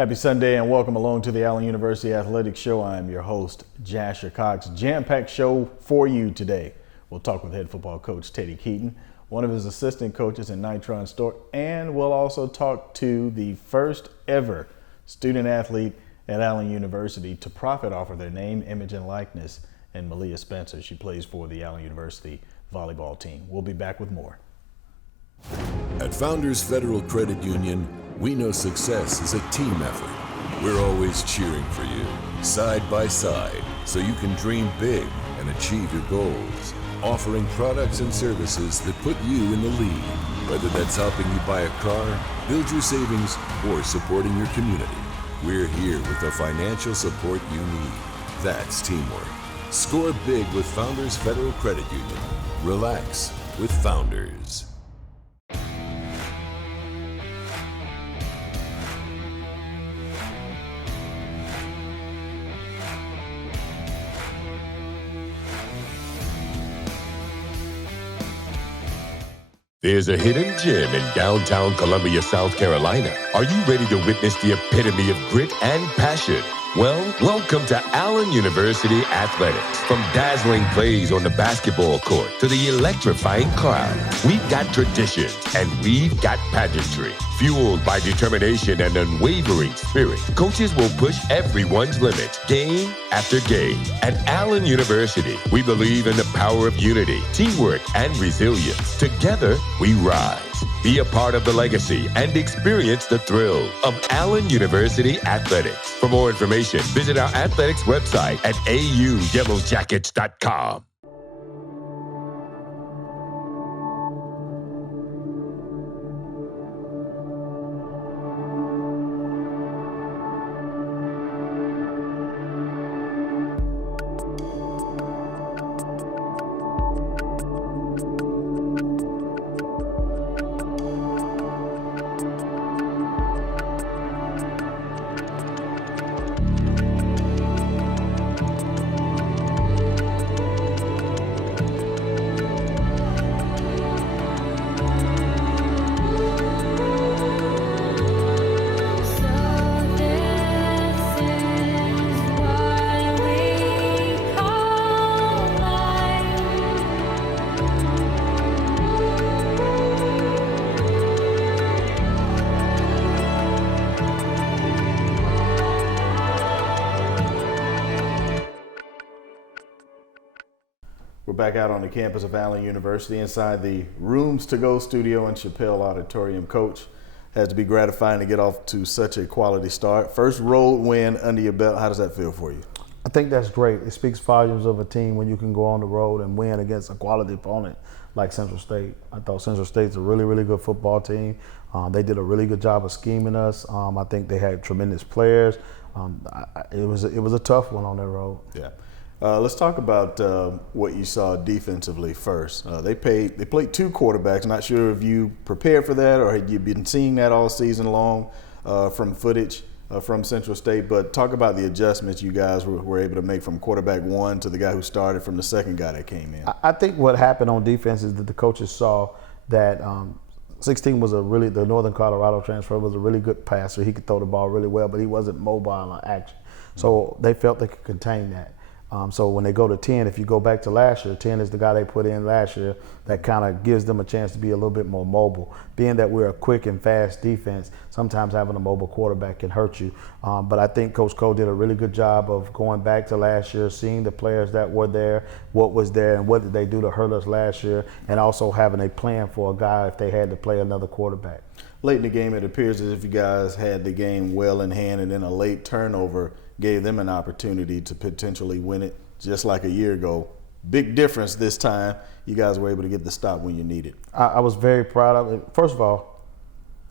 Happy Sunday and welcome along to the Allen University Athletics Show. I'm your host, Jasher Cox. Jam-packed show for you today. We'll talk with head football coach Teddy Keaton, one of his assistant coaches in Nitron Stork, and we'll also talk to the first ever student athlete at Allen University to profit off of their name, image, and likeness, and Malia Spencer. She plays for the Allen University volleyball team. We'll be back with more. At Founders Federal Credit Union, we know success is a team effort. We're always cheering for you, side by side, so you can dream big and achieve your goals. Offering products and services that put you in the lead, whether that's helping you buy a car, build your savings, or supporting your community. We're here with the financial support you need. That's teamwork. Score big with Founders Federal Credit Union. Relax with Founders. There's a hidden gem in downtown Columbia, South Carolina. Are you ready to witness the epitome of grit and passion? Well, welcome to Allen University Athletics. From dazzling plays on the basketball court to the electrifying crowd, we've got tradition and we've got pageantry. Fueled by determination and unwavering spirit, coaches will push everyone's limits, game after game. At Allen University, we believe in the power of unity, teamwork, and resilience. Together, we rise. Be a part of the legacy and experience the thrill of Allen University Athletics. For more information, visit our athletics website at auyellowjackets.com. We're back out on the campus of Allen University inside the Rooms to Go studio in Chappelle Auditorium. Coach, has to be gratifying to get off to such a quality start. First road win under your belt. How does that feel for you? I think that's great. It speaks volumes of a team when you can go on the road and win against a quality opponent like Central State. I thought Central State's a really, really good football team. They did a really good job of scheming us. I think they had tremendous players. It was a tough one on their road. Yeah. Let's talk about what you saw defensively first. They played two quarterbacks. Not sure if you prepared for that or had you been seeing that all season long from footage from Central State. But talk about the adjustments you guys were able to make from quarterback one to the guy who started from the second guy that came in. I think what happened on defense is that the coaches saw that 16 was the Northern Colorado transfer was a really good passer. He could throw the ball really well, but he wasn't mobile on action. So they felt they could contain that. So when they go to 10, if you go back to last year, 10 is the guy they put in last year that kind of gives them a chance to be a little bit more mobile. Being that we're a quick and fast defense, sometimes having a mobile quarterback can hurt you. But I think Coach Cole did a really good job of going back to last year, seeing the players that were there, what was there, and what did they do to hurt us last year, and also having a plan for a guy if they had to play another quarterback. Late in the game, it appears as if you guys had the game well in hand, and then a late turnover gave them an opportunity to potentially win it, just like a year ago. Big difference this time. You guys were able to get the stop when you needed. I was very proud of it. First of all,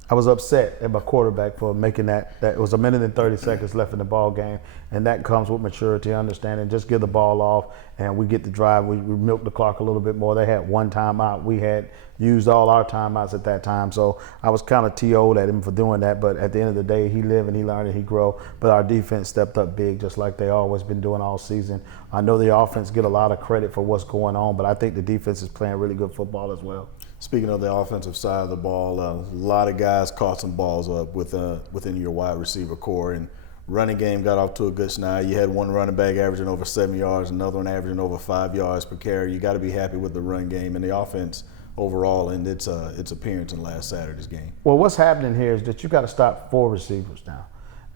I was upset at my quarterback for making that. It was a minute and 30 seconds left in the ball game, and that comes with maturity, understanding. Just give the ball off, and we get the drive. We milk the clock a little bit more. They had one timeout. We had used all our timeouts at that time. So I was kind of TO'd at him for doing that. But at the end of the day, he lived and he learned and he grew. But our defense stepped up big, just like they always been doing all season. I know the offense get a lot of credit for what's going on, but I think the defense is playing really good football as well. Speaking of the offensive side of the ball, a lot of guys caught some balls up within your wide receiver core, and running game got off to a good snide. You had one running back averaging over 7 yards, another one averaging over 5 yards per carry. You got to be happy with the run game and the offense overall and its appearance in last Saturday's game. Well, what's happening here is that you got to stop 4 receivers now.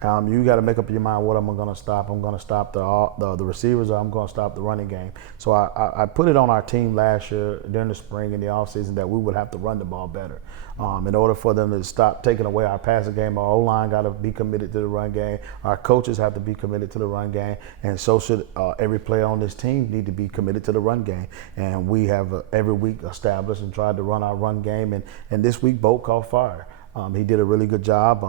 You got to make up your mind what I'm going to stop. I'm going to stop the receivers, or I'm going to stop the running game. So I put it on our team last year during the spring and the offseason that we would have to run the ball better. In order for them to stop taking away our passing game, our O-line got to be committed to the run game. Our coaches have to be committed to the run game, and so should every player on this team need to be committed to the run game. And we have every week established and tried to run our run game, and this week Boat caught fire. He did a really good job.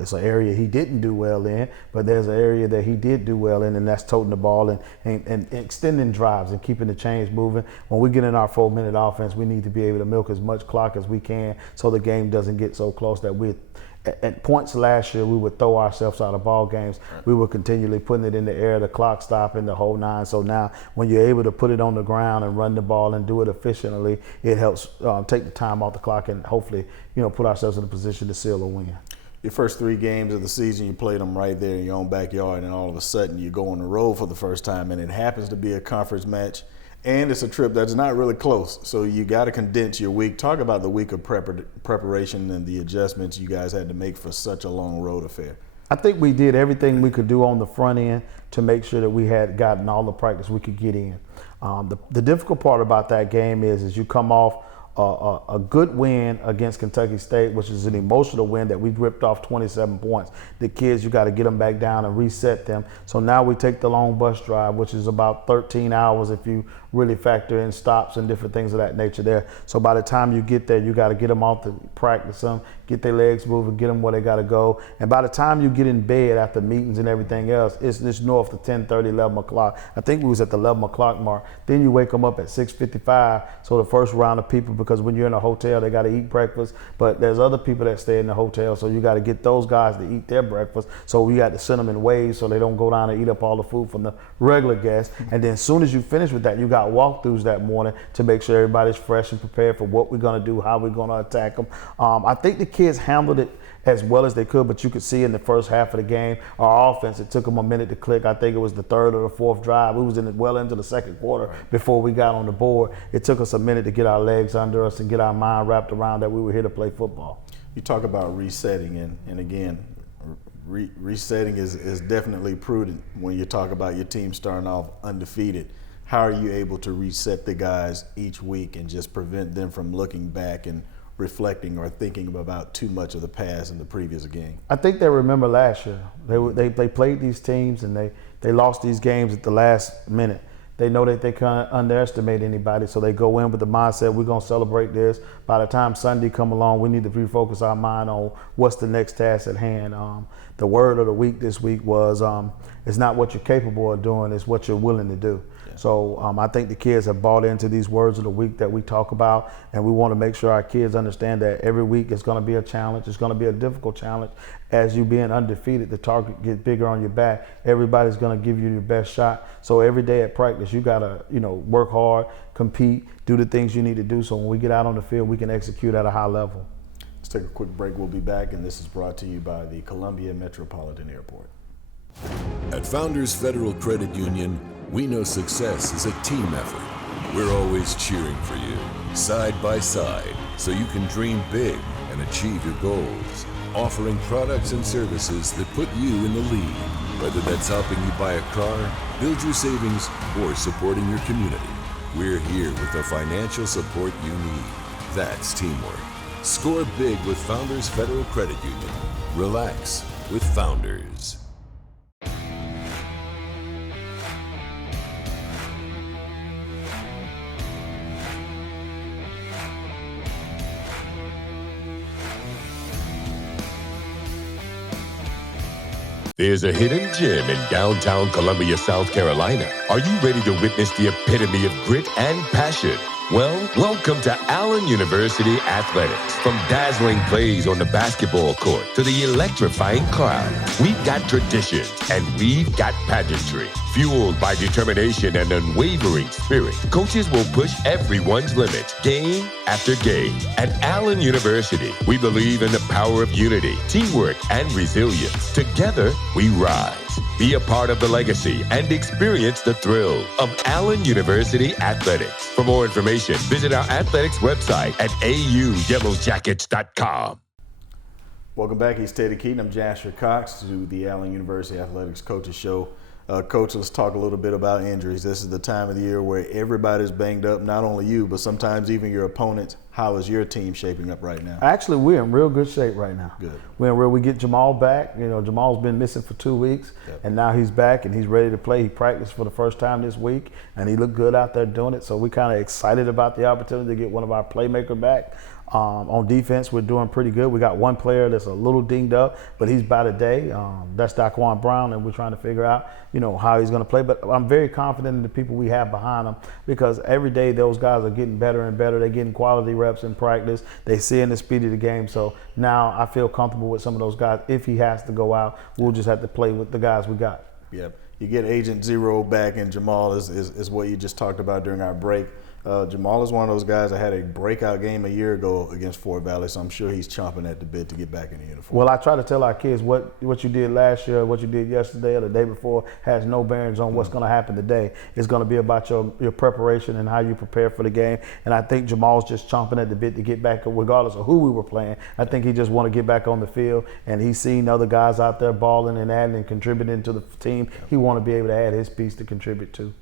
It's an area he didn't do well in, but there's an area that he did do well in, and that's toting the ball and extending drives and keeping the chains moving. When we get in our 4-minute offense, we need to be able to milk as much clock as we can so the game doesn't get so close that at points last year, we would throw ourselves out of ball games. We were continually putting it in the air, the clock stopping, the whole nine. So now when you're able to put it on the ground and run the ball and do it efficiently, it helps take the time off the clock and hopefully, put ourselves in a position to seal a win. Your first 3 games of the season, you played them right there in your own backyard, and all of a sudden you go on the road for the first time, and it happens to be a conference match. And it's a trip that's not really close, so you got to condense your week. Talk about the week of preparation and the adjustments you guys had to make for such a long road affair. I think we did everything we could do on the front end to make sure that we had gotten all the practice we could get in. The difficult part about that game is you come off a good win against Kentucky State, which is an emotional win that we ripped off 27 points. The kids, you got to get them back down and reset them. So now we take the long bus drive, which is about 13 hours if you really factor in stops and different things of that nature there. So by the time you get there, you got to get them off to practice them, get their legs moving, get them where they got to go. And by the time you get in bed after meetings and everything else, it's north of 10:30, 11 o'clock. I think we was at the 11 o'clock mark. Then you wake them up at 6:55. So the first round of people, because when you're in a hotel, they got to eat breakfast. But there's other people that stay in the hotel, so you got to get those guys to eat their breakfast. So we got to send them in waves so they don't go down and eat up all the food from the regular guests. And then as soon as you finish with that, you got walkthroughs that morning to make sure everybody's fresh and prepared for what we're going to do, how we're going to attack them. I think the kids handled it as well as they could, but you could see in the first half of the game, our offense, it took them a minute to click. I think it was the 3rd or the 4th drive. We was well into the 2nd quarter before we got on the board. It took us a minute to get our legs under us and get our mind wrapped around that we were here to play football. You talk about resetting, and again, resetting is definitely prudent when you talk about your team starting off undefeated. How are you able to reset the guys each week and just prevent them from looking back and reflecting or thinking about too much of the past in the previous game? I think they remember last year. They played these teams and they lost these games at the last minute. They know that they can't underestimate anybody, so they go in with the mindset, we're going to celebrate this. By the time Sunday come along, we need to refocus our mind on what's the next task at hand. The word of the week this week was, it's not what you're capable of doing, it's what you're willing to do. So I think the kids have bought into these words of the week that we talk about, and we want to make sure our kids understand that every week is going to be a challenge. It's going to be a difficult challenge. As you being undefeated, the target gets bigger on your back. Everybody's going to give you your best shot. So every day at practice, you got to, work hard, compete, do the things you need to do. So when we get out on the field, we can execute at a high level. Let's take a quick break. We'll be back, and this is brought to you by the Columbia Metropolitan Airport. At Founders Federal Credit Union, we know success is a team effort. We're always cheering for you, side by side, so you can dream big and achieve your goals. Offering products and services that put you in the lead, whether that's helping you buy a car, build your savings, or supporting your community. We're here with the financial support you need. That's teamwork. Score big with Founders Federal Credit Union. Relax with Founders. There's a hidden gem in downtown Columbia, South Carolina. Are you ready to witness the epitome of grit and passion? Well, welcome to Allen University Athletics. From dazzling plays on the basketball court to the electrifying crowd, we've got traditions and we've got pageantry. Fueled by determination and unwavering spirit, coaches will push everyone's limits, game after game. At Allen University, we believe in the power of unity, teamwork, and resilience. Together, we rise. Be a part of the legacy and experience the thrill of Allen University Athletics. For more information, visit our athletics website at auyellowjackets.com. Welcome back. He's Teddy Keaton. I'm Jasher Cox to the Allen University Athletics Coaches Show. Coach, let's talk a little bit about injuries. This is the time of the year where everybody's banged up, not only you, but sometimes even your opponents. How is your team shaping up right now? Actually, we're in real good shape right now. Good. We get Jamal back. You know, Jamal's been missing for 2 weeks, and now he's back and he's ready to play. He practiced for the first time this week, and he looked good out there doing it. So we're kind of excited about the opportunity to get one of our playmakers back. On defense, we're doing pretty good. We got one player that's a little dinged up, but he's by the day. That's Daquan Brown, and we're trying to figure out, how he's going to play. But I'm very confident in the people we have behind him, because every day those guys are getting better and better. They're getting quality reps in practice. They're seeing the speed of the game. So now I feel comfortable with some of those guys. If he has to go out, we'll just have to play with the guys we got. Yep. You get Agent Zero back, and Jamal is what you just talked about during our break. Jamal is one of those guys that had a breakout game a year ago against Fort Valley, so I'm sure he's chomping at the bit to get back in the uniform. Well, I try to tell our kids what you did last year, what you did yesterday or the day before has no bearings on what's going to happen today. It's going to be about your preparation and how you prepare for the game. And I think Jamal's just chomping at the bit to get back, regardless of who we were playing. I think he just want to get back on the field, and he's seen other guys out there balling and adding and contributing to the team. He want to be able to add his piece to contribute to.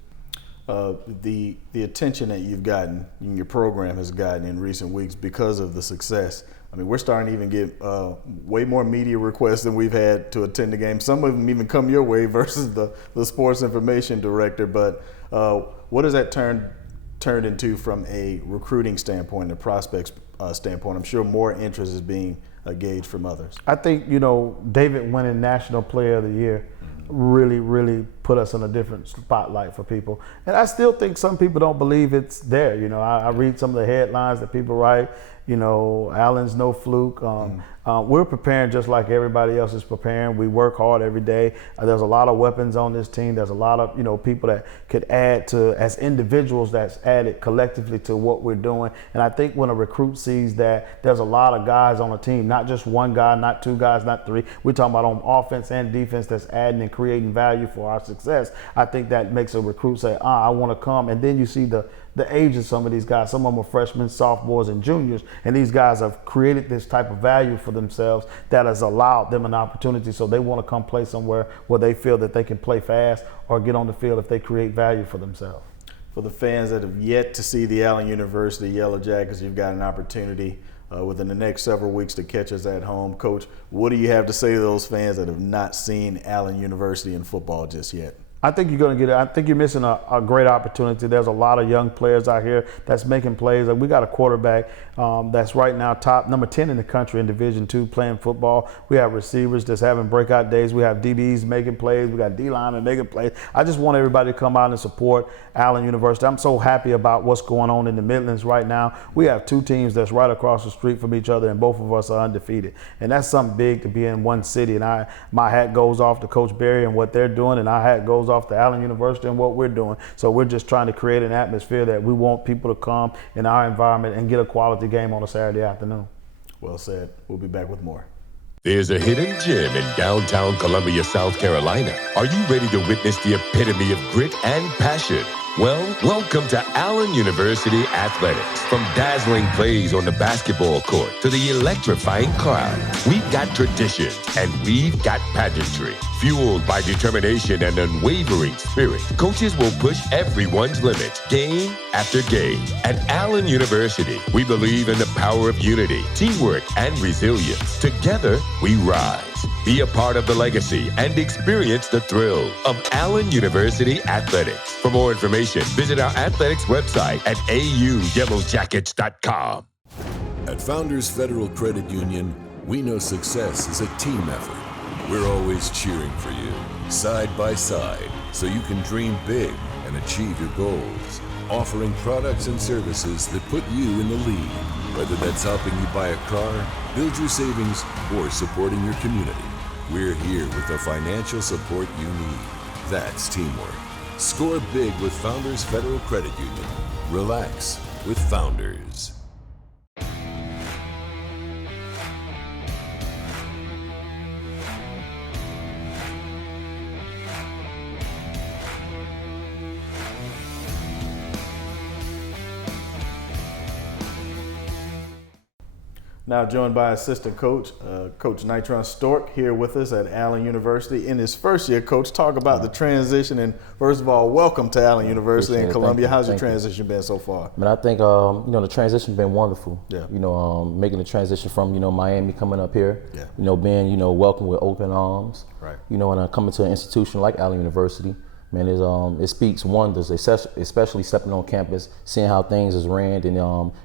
The attention that you've gotten and your program has gotten in recent weeks because of the success. I mean, we're starting to even get way more media requests than we've had to attend the game. Some of them even come your way versus the sports information director. But what has that turned into from a recruiting standpoint, a prospects standpoint? I'm sure more interest is being gauged from others. I think, David winning National Player of the Year really put us in a different spotlight for people. And I still think some people don't believe it's there. I read some of the headlines that people write, Allen's no fluke. We're preparing just like everybody else is preparing. We work hard every day. There's a lot of weapons on this team. There's a lot of, people that could add to, as individuals, that's added collectively to what we're doing. And I think when a recruit sees that there's a lot of guys on a team, not just one guy, not two guys, not three. We're talking about on offense and defense that's adding and creating value for our success. I think that makes a recruit say, I want to come. And then you see the age of some of these guys. Some of them are freshmen, sophomores, and juniors, and these guys have created this type of value for themselves that has allowed them an opportunity. So they want to come play somewhere where they feel that they can play fast or get on the field if they create value for themselves. For the fans that have yet to see the Allen University Yellow Jackets, you've got an opportunity within the next several weeks to catch us at home. Coach, what do you have to say to those fans that have not seen Allen University in football just yet? I think you're going to get it. I think you're missing a great opportunity. There's a lot of young players out here that's making plays. We got a quarterback that's right now top number 10 in the country in Division II playing football. We have receivers that's having breakout days. We have DBs making plays. We got D-linemen making plays. I just want everybody to come out and support Allen University. I'm so happy about what's going on in the Midlands right now. We have two teams that's right across the street from each other, and both of us are undefeated. And that's something big to be in one city. And my hat goes off to Coach Berry and what they're doing, and our hat goes off to Allen University and what we're doing. So we're just trying to create an atmosphere that we want people to come in our environment and get a quality game on a Saturday afternoon. Well said. We'll be back with more. There's a hidden gem in downtown Columbia, South Carolina. Are you ready to witness the epitome of grit and passion? Well, welcome to Allen University Athletics. From dazzling plays on the basketball court to the electrifying crowd, we've got traditions and we've got pageantry. Fueled by determination and unwavering spirit, coaches will push everyone's limits, game after game. At Allen University, we believe in the power of unity, teamwork, and resilience. Together, we rise. Be a part of the legacy and experience the thrill of Allen University Athletics. For more information, visit our athletics website at auyellowjackets.com. At Founders Federal Credit Union, we know success is a team effort. We're always cheering for you, side by side, so you can dream big and achieve your goals. offering products and services that put you in the lead. Whether that's helping you buy a car, build your savings, or supporting your community, we're here with the financial support you need. That's teamwork. Score big with Founders Federal Credit Union. Relax with Founders. Now joined by assistant coach, Coach Nitron Stork, here with us at Allen University. In his first year, Coach, talk about the transition. And first of all, welcome to Allen University in Columbia. How's your transition been so far? I think the transition's been wonderful. Yeah. Making the transition from Miami coming up here. Yeah. Being welcomed with open arms. Right. And coming to an institution like Allen University. Man, it speaks wonders, especially stepping on campus, seeing how things is ran, and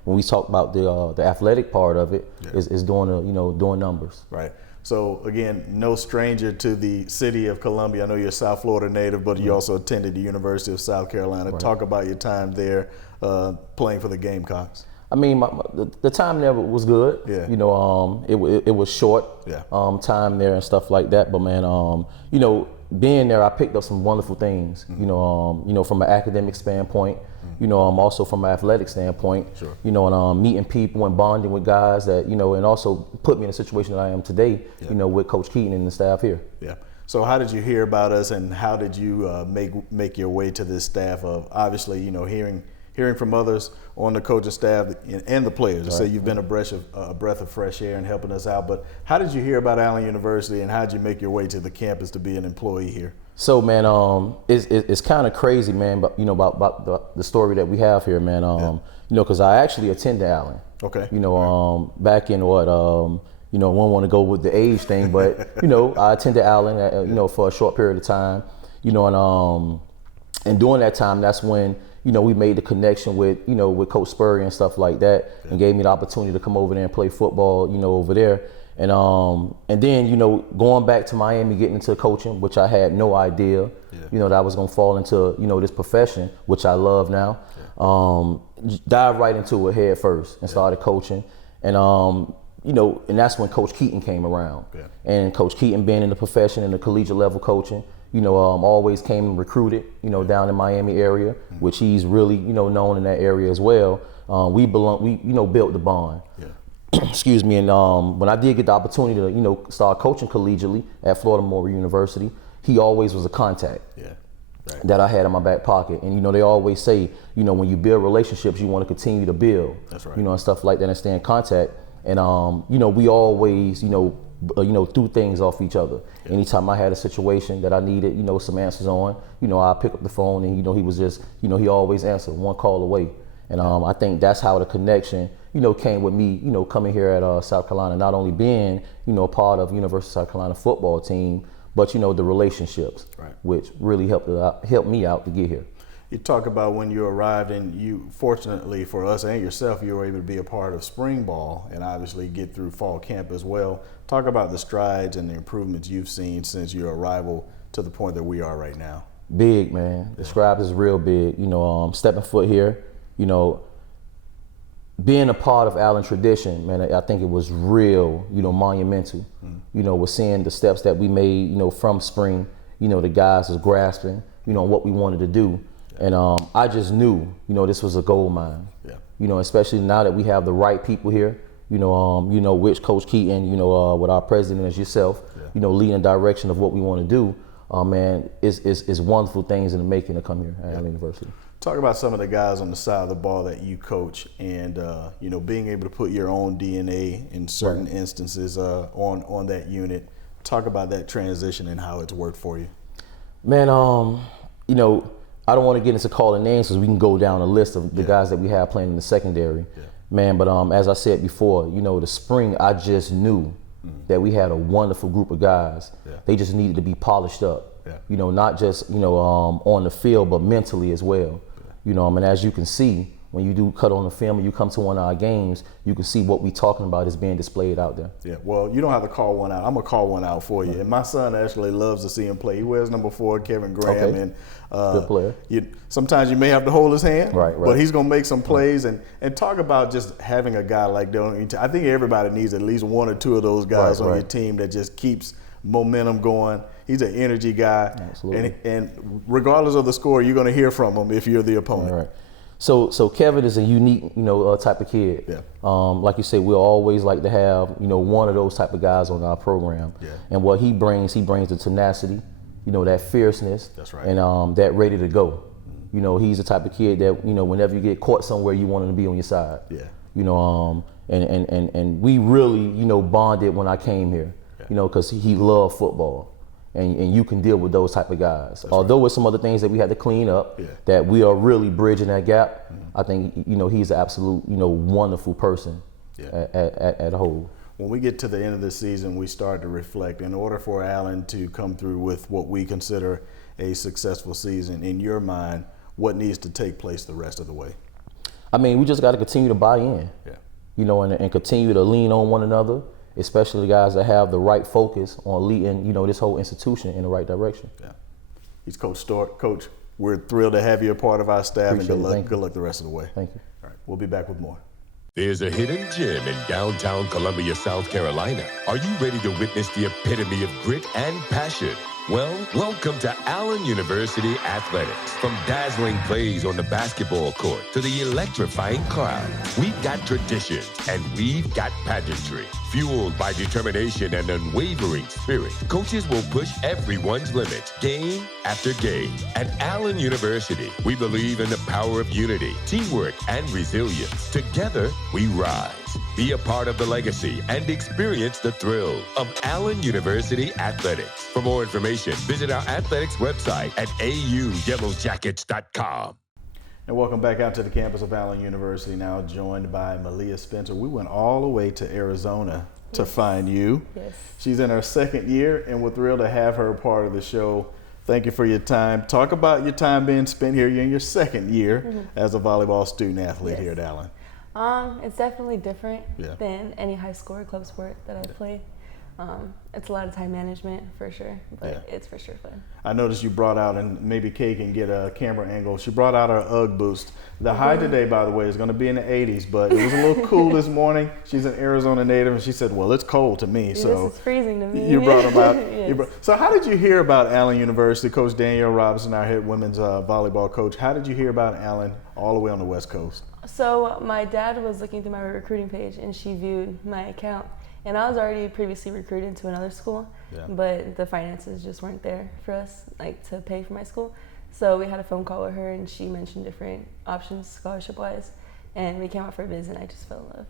when we talk about the athletic part of it, is doing numbers. Right. So again, no stranger to the city of Columbia. I know you're a South Florida native, but you also attended the University of South Carolina. Right. Talk about your time there, playing for the Gamecocks. I mean, the time there was good. Yeah. It was short. Yeah. Time there and stuff like that. But man, being there, I picked up some wonderful things. Mm-hmm. From an academic standpoint. Mm-hmm. Also from an athletic standpoint. Sure. And meeting people and bonding with guys that and also put me in a situation that I am today. Yeah. With Coach Keaton and the staff here. Yeah. So how did you hear about us, and how did you make your way to this staff? Of obviously, hearing from others on the coaching staff and the players. Right. So you've been a breath of fresh air and helping us out. But how did you hear about Allen University, and how did you make your way to the campus to be an employee here? So man, it's kind of crazy, man. But about the story that we have here, man. Because I actually attended Allen. Okay. Back in what one want to go with the age thing, but I attended Allen, for a short period of time, and during that time, that's when we made the connection with with Coach Spurrier and stuff like that, and gave me the opportunity to come over there and play football, over there, and then going back to Miami, getting into coaching, which I had no idea, that I was gonna fall into this profession, which I love now. Dive right into it head first and started coaching, and and that's when Coach Keaton came around. Yeah. And Coach Keaton being in the profession and the collegiate level coaching, always came and recruited, down in Miami area, mm-hmm. which he's really, known in that area as well. We built the bond. Yeah. Excuse me. And when I did get the opportunity to, start coaching collegiately at Florida Memorial University, he always was a contact. Yeah. Right. That I had in my back pocket. And, they always say, when you build relationships, you want to continue to build. That's right. And stuff like that, and stay in contact. And, we always, threw things off each other. Yeah. Anytime I had a situation that I needed, some answers on, I pick up the phone, and, he was just, he always answered, one call away. And I think that's how the connection, came with me, coming here at South Carolina, not only being, a part of University of South Carolina football team, but, the relationships, right. which really helped me out to get here. You talk about when you arrived, and you, fortunately for us and yourself, you were able to be a part of spring ball and obviously get through fall camp as well. Talk about the strides and the improvements you've seen since your arrival to the point that we are right now. Big, man. The strides is real big. Stepping foot here, being a part of Allen tradition, man, I think it was real, monumental. Mm-hmm. With seeing the steps that we made, from spring, the guys was grasping, what we wanted to do. And I just knew, this was a gold mine. Yeah. Especially now that we have the right people here, which Coach Keaton, with our president as yourself, leading direction of what we want to do. Man, it's wonderful things in the making to come here at Allen University. Talk about some of the guys on the side of the ball that you coach, and being able to put your own DNA in certain instances on that unit. Talk about that transition and how it's worked for you. Man, I don't want to get into calling names, because we can go down a list of the guys that we have playing in the secondary. Yeah. Man, but as I said before, the spring, I just knew that we had a wonderful group of guys. Yeah. They just needed to be polished up. Yeah. Not just on the field, but mentally as well. Yeah. And as you can see, when you do cut on the film and you come to one of our games, you can see what we talking about is being displayed out there. Yeah, well, you don't have to call one out. I'm gonna call one out for you. And my son actually loves to see him play. He wears number 4, Kevin Graham, Okay. and Good player. Sometimes you may have to hold his hand, Right. but he's gonna make some plays. And talk about just having a guy like that. I think everybody needs at least 1 or 2 of those guys on your team that just keeps momentum going. He's an energy guy, Absolutely. and regardless of the score, you're gonna hear from him if you're the opponent. All right. So Kevin is a unique, type of kid. Yeah. Like you said, we always like to have, one of those type of guys on our program. Yeah. And what he brings the tenacity, that fierceness. That's right. And that ready to go. He's the type of kid that, whenever you get caught somewhere, you want him to be on your side. Yeah. And we really, bonded when I came here, because he loved football. And you can deal with those type of guys. Although with some other things that we had to clean up, that we are really bridging that gap, I think, he's an absolute, wonderful person at a whole. When we get to the end of the season, we start to reflect. In order for Allen to come through with what we consider a successful season, in your mind, what needs to take place the rest of the way? I mean, we just got to continue to buy in, and continue to lean on one another, especially the guys that have the right focus on leading, this whole institution in the right direction. Yeah. He's Coach Stork. Coach, we're thrilled to have you a part of our staff, Appreciate and it. good luck the rest of the way. Thank you. All right, we'll be back with more. There's a hidden gem in downtown Columbia, South Carolina. Are you ready to witness the epitome of grit and passion? Well, welcome to Allen University Athletics. From dazzling plays on the basketball court to the electrifying crowd, we've got traditions and we've got pageantry. Fueled by determination and unwavering spirit, coaches will push everyone's limits, game after game. At Allen University, we believe in the power of unity, teamwork, and resilience. Together, we rise. Be a part of the legacy and experience the thrill of Allen University Athletics. For more information, visit our athletics website at auyellowjackets.com. And welcome back out to the campus of Allen University, now joined by Malia Spencer. We went all the way to Arizona to find you. Yes. She's in her 2nd year, and we're thrilled to have her part of the show. Thank you for your time. Talk about your time being spent here. You're in your 2nd year as a volleyball student athlete here at Allen. It's definitely different Yeah. than any high school or club sport that I've played. It's a lot of time management for sure, but it's for sure fun. I noticed you brought out, and maybe Kay can get a camera angle, she brought out her UGG boost. The high today, by the way, is going to be in the 80s, but it was a little cool this morning. She's an Arizona native, and she said, well, it's cold to me. So This is freezing to me. you brought them out. Yes. So how did you hear about Allen University? Coach Danielle Robinson, our head women's volleyball coach. How did you hear about Allen all the way on the West Coast? So my dad was looking through my recruiting page, and she viewed my account. And I was already previously recruited to another school, but the finances just weren't there for us, like to pay for my school. So we had a phone call with her, and she mentioned different options scholarship-wise, and we came out for a visit, and I just fell in love.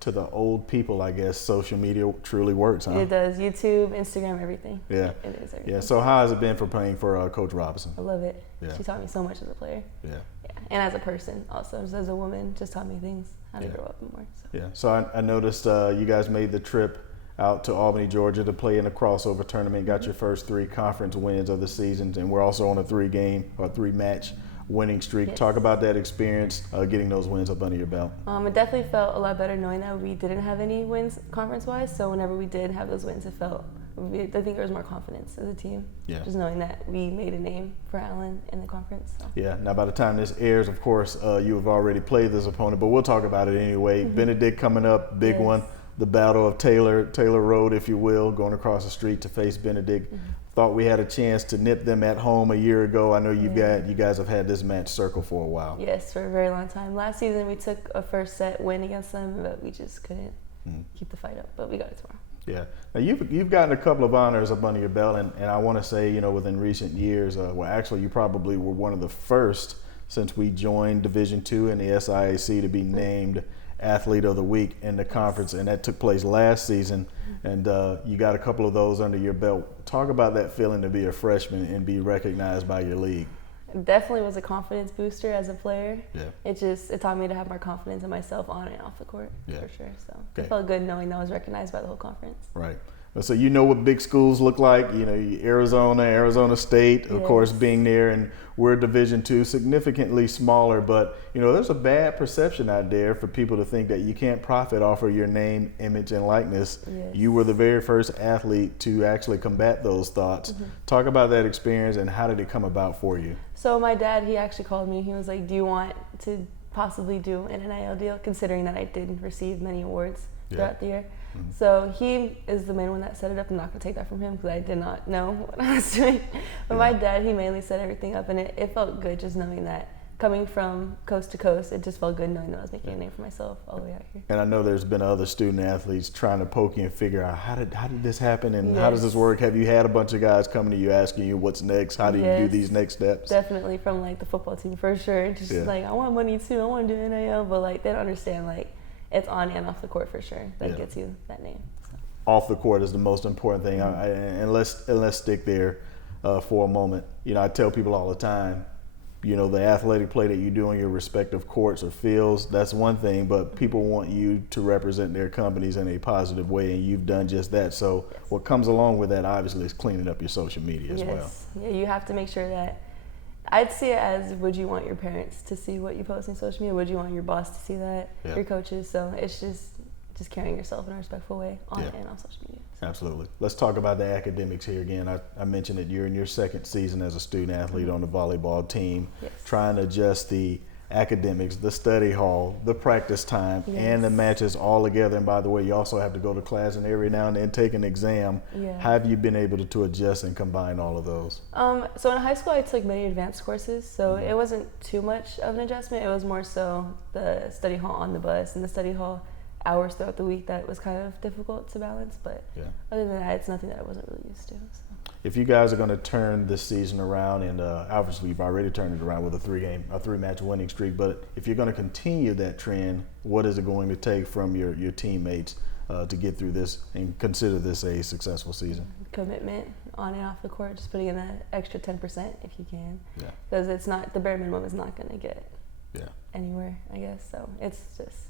To the old people, I guess social media truly works, huh? It does. YouTube, Instagram, everything. Yeah. It is everything. Yeah. So how has it been for playing for Coach Robinson? I love it. Yeah. She taught me so much as a player. Yeah. Yeah. And as a person also, just as a woman, just taught me things, how to grow up more. So. Yeah. So I noticed you guys made the trip out to Albany, Georgia to play in a crossover tournament, got your first 3 conference wins of the season, and we're also on a 3-match winning streak. Yes. Talk about that experience, getting those wins up under your belt. It definitely felt a lot better knowing that we didn't have any wins conference-wise, so whenever we did have those wins, I think there was more confidence as a team. Yeah. Just knowing that we made a name for Allen in the conference. So. Yeah, now by the time this airs, of course, you have already played this opponent, but we'll talk about it anyway. Benedict coming up, big one. The battle of Taylor Road, if you will, going across the street to face Benedict. Thought we had a chance to nip them at home a year ago. I know you guys have had this match circle for a while. Yes, for a very long time. Last season we took a first set win against them, but we just couldn't keep the fight up. But we got it tomorrow. Yeah. Now you've gotten a couple of honors up under your belt, and I want to say, within recent years, well, actually you probably were one of the first since we joined Division II and the SIAC to be named Athlete of the Week in the conference, and that took place last season, and you got a couple of those under your belt. Talk about that feeling to be a freshman and be recognized by your league. It definitely was a confidence booster as a player. Yeah. It taught me to have more confidence in myself on and off the court, for sure. So it felt good knowing that I was recognized by the whole conference. Right. So you know what big schools look like, Arizona State, of course, being there, and we're Division II, significantly smaller, but there's a bad perception out there for people to think that you can't profit off of your name, image, and likeness. Yes. You were the very first athlete to actually combat those thoughts. Talk about that experience and how did it come about for you? So my dad, he actually called me. He was like, do you want to possibly do an NIL deal, considering that I did receive many awards throughout the year? So he is the main one that set it up. I'm not going to take that from him because I did not know what I was doing. But my dad, he mainly set everything up, and it felt good just knowing that coming from coast to coast, it just felt good knowing that I was making a name for myself all the way out here. And I know there's been other student athletes trying to poke you and figure out how did this happen and how does this work? Have you had a bunch of guys coming to you asking you what's next? How do you do these next steps? Definitely from like the football team for sure. Just like, I want money too. I want to do NIL, but like they don't understand like it's on and off the court for sure that gets you that name. So. Off the court is the most important thing, and let's stick there for a moment. I tell people all the time, the athletic play that you do on your respective courts or fields, that's one thing, but people want you to represent their companies in a positive way, and you've done just that. So what comes along with that, obviously, is cleaning up your social media as well. Yeah, you have to make sure that, I'd see it as, would you want your parents to see what you post on social media? Would you want your boss to see that? Your coaches? So it's just carrying yourself in a respectful way on and on social media. So. Absolutely. Let's talk about the academics here again. I mentioned that you're in your second season as a student athlete on the volleyball team, trying to adjust the academics, the study hall, the practice time, and the matches all together. And by the way, you also have to go to class and every now and then take an exam. How have you been able to adjust and combine all of those? So in high school, I took many advanced courses, so it wasn't too much of an adjustment. It was more so the study hall on the bus and the study hall hours throughout the week that was kind of difficult to balance. But other than that, it's nothing that I wasn't really used to. So. If you guys are going to turn this season around, and obviously you've already turned it around with a three-match winning streak, but if you're going to continue that trend, what is it going to take from your teammates to get through this and consider this a successful season? Commitment on and off the court, just putting in that extra 10% if you can. Because it's not, the bare minimum is not going to get anywhere, I guess. So it's just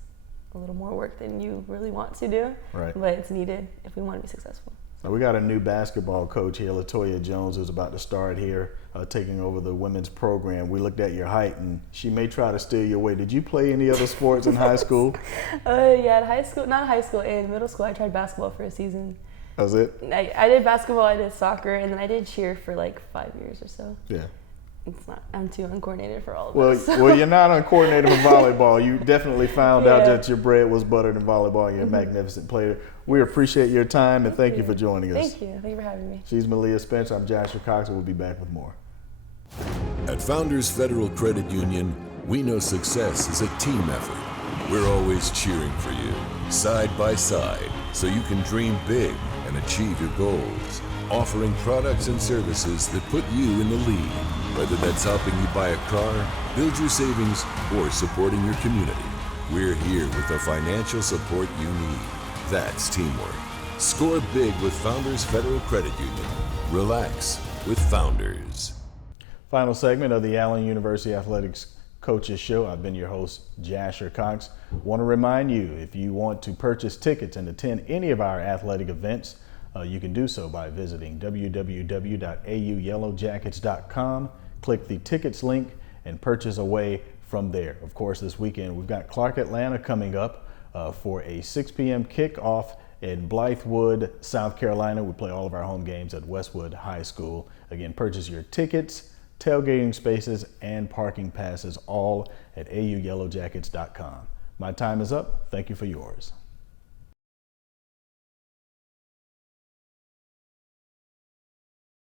a little more work than you really want to do, but it's needed if we want to be successful. Now we got a new basketball coach here, LaToya Jones, who's about to start here, taking over the women's program. We looked at your height, and she may try to steal your way. Did you play any other sports in high school? In high school, not high school, in middle school, I tried basketball for a season. That was it? I did basketball, I did soccer, and then I did cheer for like 5 years or so. It's not, I'm too uncoordinated for all of this. Well, you're not uncoordinated for volleyball. You definitely found out that your bread was buttered in volleyball. You're a magnificent player. We appreciate your time, and thank you for joining us. Thank you. Thank you for having me. She's Malia Spencer. I'm Jasher Cox, and we'll be back with more. At Founders Federal Credit Union, we know success is a team effort. We're always cheering for you, side by side, so you can dream big and achieve your goals. Offering products and services that put you in the lead. Whether that's helping you buy a car, build your savings, or supporting your community, we're here with the financial support you need. That's teamwork. Score big with Founders Federal Credit Union. Relax with Founders. Final segment of the Allen University Athletics Coaches Show. I've been your host, Jasher Cox. Want to remind you, if you want to purchase tickets and attend any of our athletic events, you can do so by visiting www.auyellowjackets.com. Click the tickets link and purchase away from there. Of course, this weekend we've got Clark Atlanta coming up for a 6 p.m. kickoff in Blythewood, South Carolina. We play all of our home games at Westwood High School. Again, purchase your tickets, tailgating spaces, and parking passes all at auyellowjackets.com. My time is up. Thank you for yours.